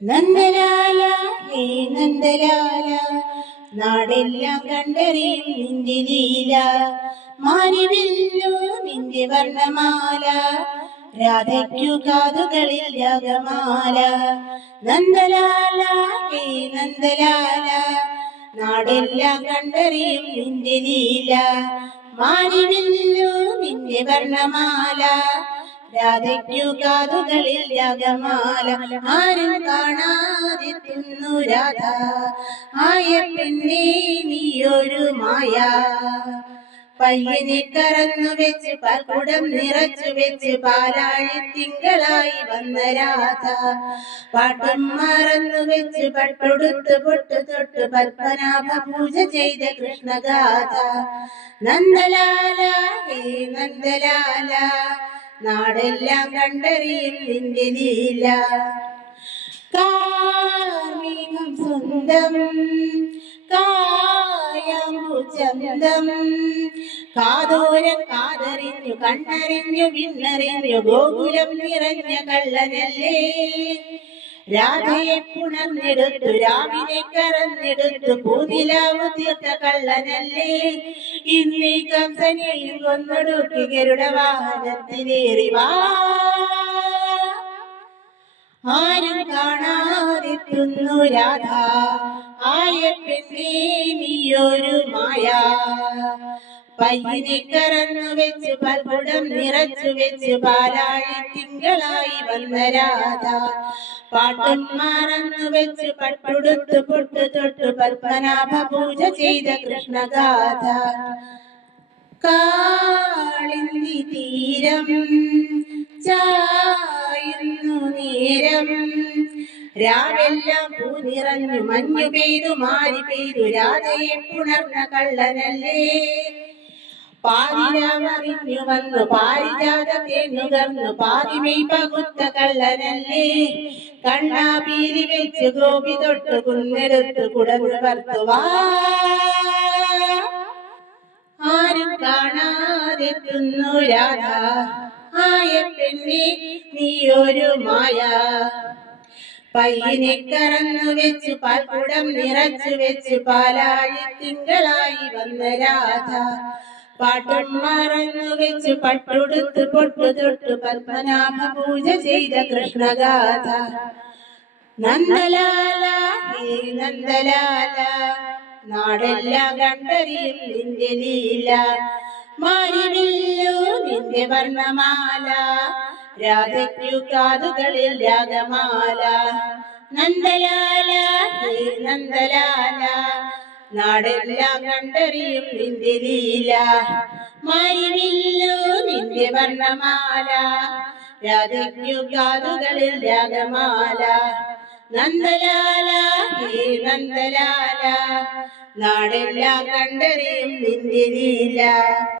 നന്ദലാല ഹേ നന്ദലാല, നാടെല്ലാം കണ്ടറിയും നിന്റെ ലീല. മാരിവില്ലു നിന്റെ വർണ്ണമാല, രാധയ്ക്കു കാതുകളിൽ രാഗമാല. നന്ദലാല ഹേ നന്ദലാല, നാടെല്ലാം കണ്ടറിയും നിന്റെ ലീല. മാരിവില്ലു നിന്റെ വർണ്ണമാല, രാധയ്ക്കു കാതുകളിൽ രാഗമാല. ആരും കാണാതെത്തുന്നു രാധ, ആയ പെണ്ണേ നീയൊരു മായ. പയ്യനെ കറന്നു വെച്ച് പാൽക്കുടം നിറച്ചു വെച്ച് പാലാഴി തിങ്കളായി വന്ന രാധ. പാട്ടും മറന്നു വെച്ച് പട്ടൊടുത്ത് പൊട്ടു തൊട്ട് പത്മനാഭ പൂജ ചെയ്ത കൃഷ്ണഗാഥ. നന്ദലാല ഹേ നന്ദലാല, നാടെല്ലാം കണ്ടറിയും നിന്റെ ലീല. കാർമേഘം സ്വന്തം കായാമ്പുചന്തം, കാതോരം കാതറിഞ്ഞു കണ്ണറിഞ്ഞു വിണ്ണറിഞ്ഞു ഗോകുലം നിറഞ്ഞ കള്ളനല്ലേ. രാധയെ പുണർന്നെടുത്തു രാവിനെ കറന്നെടുത്തു പൂനിലാവ് തീർത്ത കള്ളനല്ലേ. ഇന്നീ കംസനെയും കൊന്നൊടുക്കി ഗരുഡ വാഹനത്തിലേറി വാ. ആരും കാണാതെത്തുന്നു രാധ, ആയ പെണ്ണേ നീയൊരു മായ. പയ്യനെ കറന്നു വെച്ച് പൽകുടം നിറച്ചു വെച്ച് പാലാഴി തിങ്കളായി വന്ന രാധ. പാട്ടും മറന്നു വെച്ച് പട്ടുടുത്ത് പൊട്ടു തൊട്ട് പത്മനാഭ പൂജ ചെയ്ത കൃഷ്ണഗാഥ. കാളിന്തി തീരം ചായുന്നു നേരം, രാവെല്ലാം പൂ നിറഞ്ഞു മഞ്ഞു പെയ്തു മാരി പെയ്തു രാധയെ പുണർന്ന കള്ളനല്ലേ. പാതിരാമറിഞ്ഞു വന്നു പാരിജാത തേനുകർന്നു പാതിമൈ പകുത്ത കള്ളനല്ലേ. കണ്ണാപീരി വെച്ച് ഗോപി തൊട്ട് കുന്നെടുത്ത് കുടന്നു വർത്തുവാ. ആരും കാണാതെത്തുന്നു രാധ, ആയ പെണ്ണേ നീയൊരു മായ. പയ്യനെ കറന്നു വെച്ച് പാൽക്കുടം നിറച്ചു വെച്ച് പാലാഴി തിങ്കളായി വന്ന രാധ. പാട്ടും മറന്നു വെച്ച് പട്ടുടുത്ത് പൊട്ടു തൊട്ട് പത്മനാഭ പൂജ ചെയ്ത കൃഷ്ണഗാഥ. നന്ദലാല ഹേ നന്ദലാല, നാടെല്ലാം കണ്ടറിയും നിന്റെ ലീല. മാരിവില്ലു നിന്റെ വർണ്ണമാല, രാധയ്ക്കു കാതുകളിൽ രാഗമാല. നന്ദലാല ഹേ നന്ദലാല, നാടെല്ലാം കണ്ടറിയും നിന്റെ ലീല. മാരിവില്ലു നിന്റെ വർണ്ണമാല, രാധയ്ക്കു കാതുകളിൽ രാഗമാല. നന്ദലാല ഹേ നന്ദലാല, നാടെല്ലാം കണ്ടറിയും നിന്റെ ലീല.